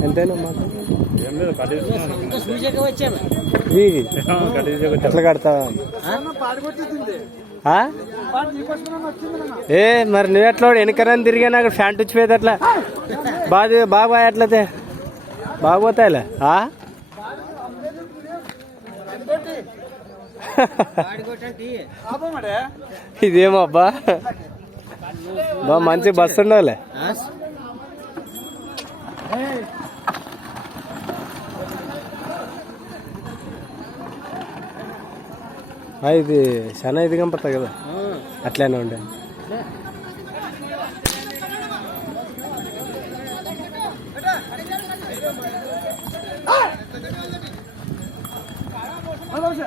ఎంతైనా ఎట్లా? ఏ మరి నువ్వు ఎట్లా వెనకరా తిరిగా నాకు ఫ్యాంట్ వచ్చిపోయేది అట్లా? బాగా బాగా ఎట్లయితే బాగపోతాయిలే ఆ? ఇదేమో అబ్బా. బా మంచి బస్సు ఉండాలి ఆ, ఇది చాలా ఇది కంపడతా కదా. అట్లానే ఉండే 都是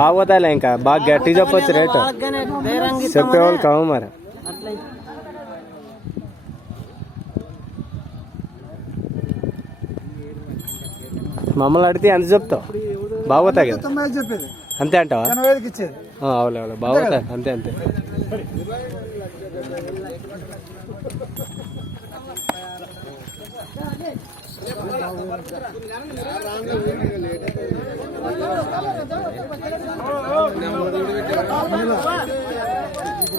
బాగోతాయిలే ఇంకా. బాగా గట్టి చెప్పొచ్చు రేటు. చెప్పేవాళ్ళు కావు మరి. మమ్మల్ని అడిగితే ఎంత చెప్తావు? బాగోతాయి కదా. అంతే అంటావా? అవులే అవులే బాగోతాయి అంతే అంతే.